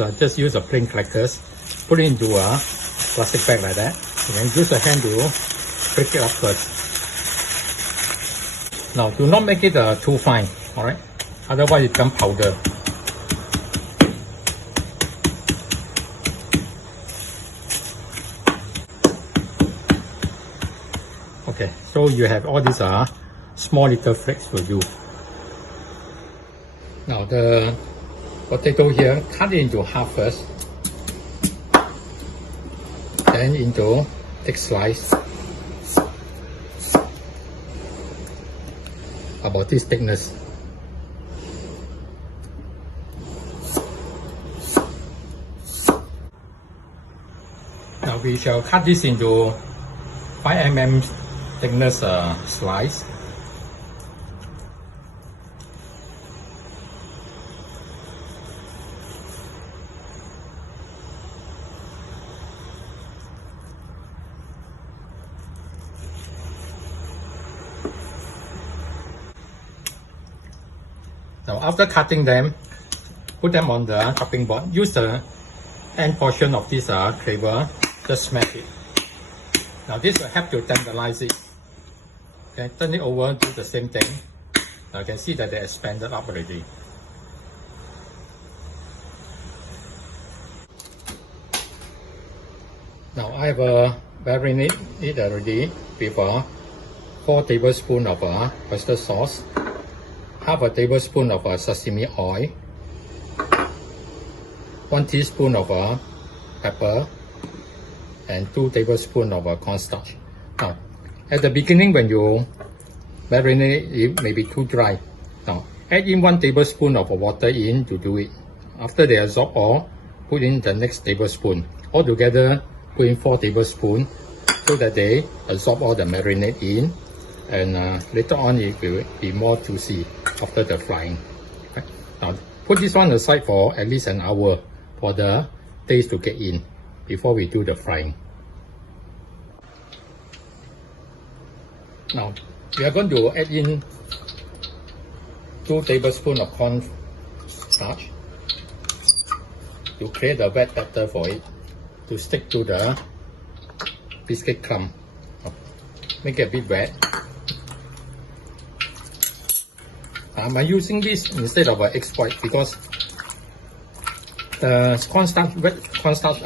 So I just use a plain crackers, put it into a plastic bag like that, and then use a hand to break it up first. Now do not make it too fine, alright? Otherwise it becomes powder. Okay, so you have all these small little flakes for you. Now the potato here, cut it into half first, then into thick slice, about this thickness. Now we shall cut this into 5 mm thickness slice. Now after cutting them, put them on the chopping board. Use the end portion of this cleaver, just smash it. Now this will help to tenderize it. Okay, turn it over, do the same thing. Now you can see that they expanded up already. Now I have marinated it already with 4 tablespoons of oyster sauce, half a tablespoon of sesame oil, 1 teaspoon of pepper, and 2 tablespoons of cornstarch. Now, at the beginning when you marinate it may be too dry. Now, add in 1 tablespoon of water in to do it. After they absorb all, put in the next tablespoon. Altogether, put in 4 tablespoons so that they absorb all the marinade in, and later on it will be more juicy after the frying. Okay. Now, put this one aside for at least an hour for the taste to get in before we do the frying. Now, we are going to add in 2 tablespoons of cornstarch to create a wet batter for it to stick to the biscuit crumb. Make it a bit wet. I'm using this instead of egg white because the cornstarch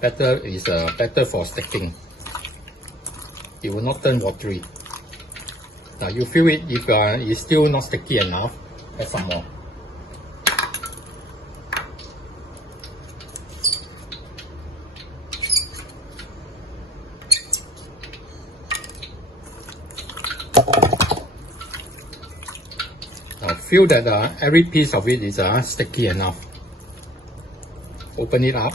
batter is better for sticking. It will not turn watery. Now you feel it, if it's still not sticky enough, add some more. Now feel that every piece of it is sticky enough. Open it up.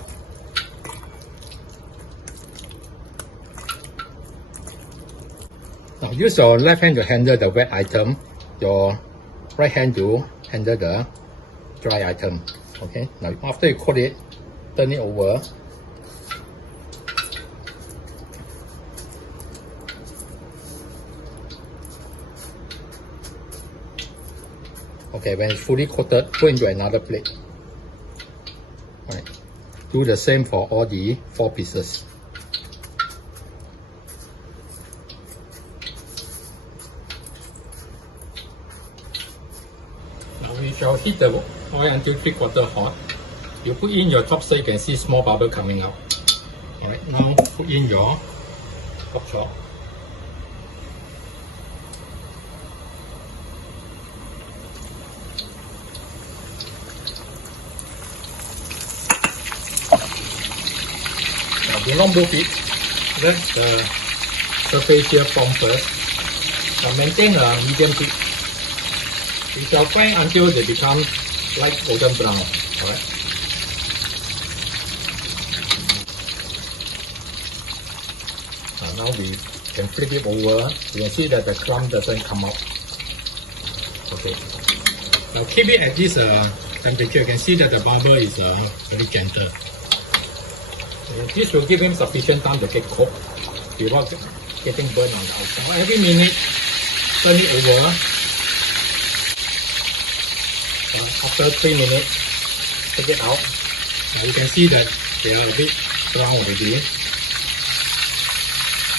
Now use your left hand to handle the wet item, your right hand to handle the dry item. Okay, now after you coat it, turn it over. Okay, when it's fully coated, put into another plate. Alright, do the same for all the 4 pieces. We shall heat the oil until 3/4 hot. You put in your chopstick, you can see small bubble coming out. Alright, now put in your pork chop. Now do not move it. Let the surface here form first. Now maintain a medium heat. We shall fry until they become light golden brown. Alright. Now we can flip it over. You can see that the crumb doesn't come out. Okay. Now keep it at this temperature. You can see that the bubble is very gentle. This will give him sufficient time to get cooked without getting burned on the outside. Every minute, turn it over. After 3 minutes, take it out. Now you can see that they are a bit brown already.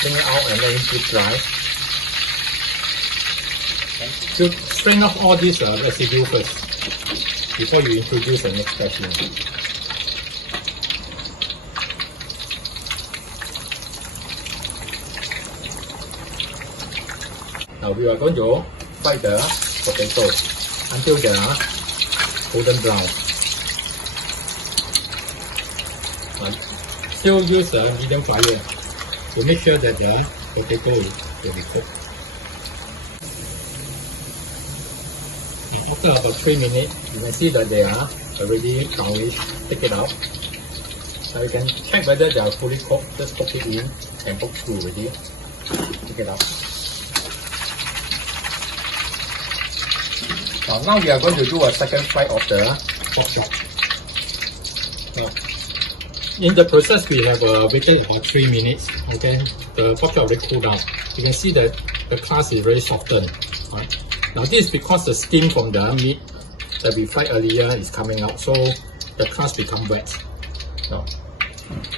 Bring it out and let it get dry. To strain off all this residue first before you introduce the next batch in. Now we are going to fry the potato until they are golden brown. Still use a medium fire to make sure that the potato will be cooked. After about 3 minutes, you can see that they are already brownish. Take it out. Now you can check whether they are fully cooked. Just poke it in and poke through already. Take it out. Now we are going to do a second fry of the pork chop. In the process, we have waited about 3 minutes. Okay, the pork chop already cooled down. You can see that the crust is very softened. Right? Now this is because the steam from the meat that we fried earlier is coming out, so the crust become wet. Now,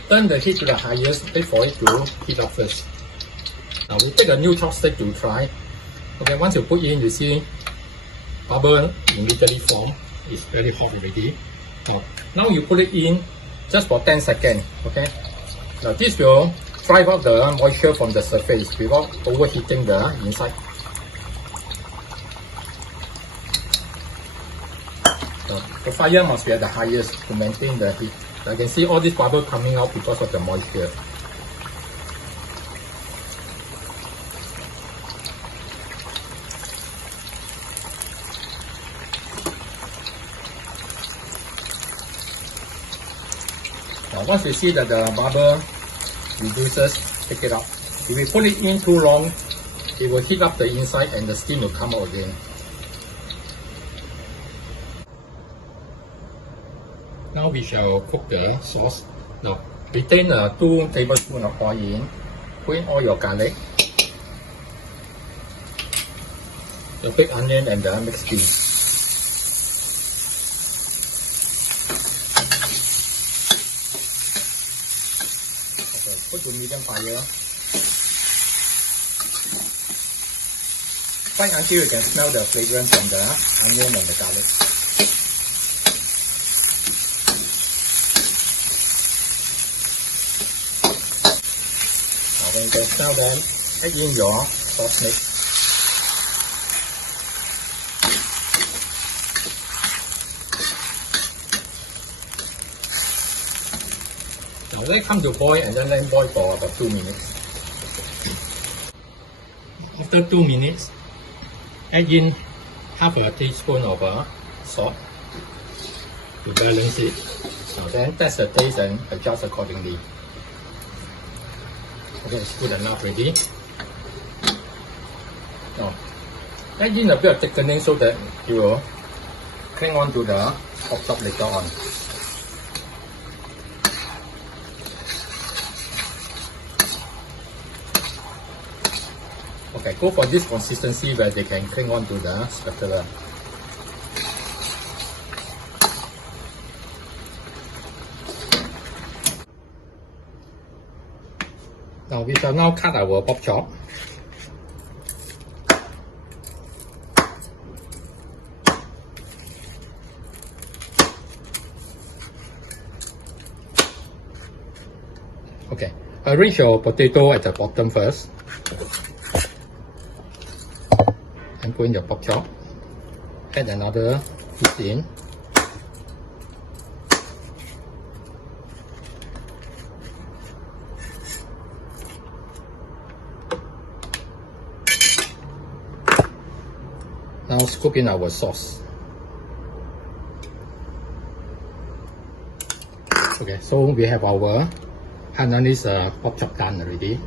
turn the heat to the highest. Wait for it to heat up first. Now we take a new chopstick to try. Okay, once you put in, you see bubble immediately form. It's very hot already. Now you put it in just for 10 seconds. Okay. Now this will drive out the moisture from the surface without overheating the inside. The fire must be at the highest to maintain the heat. I can see all this bubble coming out because of the moisture. Now once you see that the bubble reduces, take it out. If we put it in too long, it will heat up the inside and the steam will come out again. Now we shall cook the sauce. Now retain 2 tablespoons of oil in. Put in all your garlic, the big onion and the mixed beans. Okay, put to medium fire. Fry until you can smell the fragrance from the onion and the garlic. When you can smell them, add in your sauce mix. Now let it come to boil and then let it boil for about 2 minutes. After 2 minutes, add in half a teaspoon of salt to balance it. Now then test the taste and adjust accordingly. Okay, it's good enough already. Now, add in a bit of thickening so that it will cling on to the pork chop later on. Okay, go for this consistency where they can cling on to the spatula. Now we shall now cut our pork chop. Okay, arrange your potato at the bottom first. And put in your pork chop. Add another piece in. Now scoop in our sauce. Okay, so we have our Hainanese pork chop done already.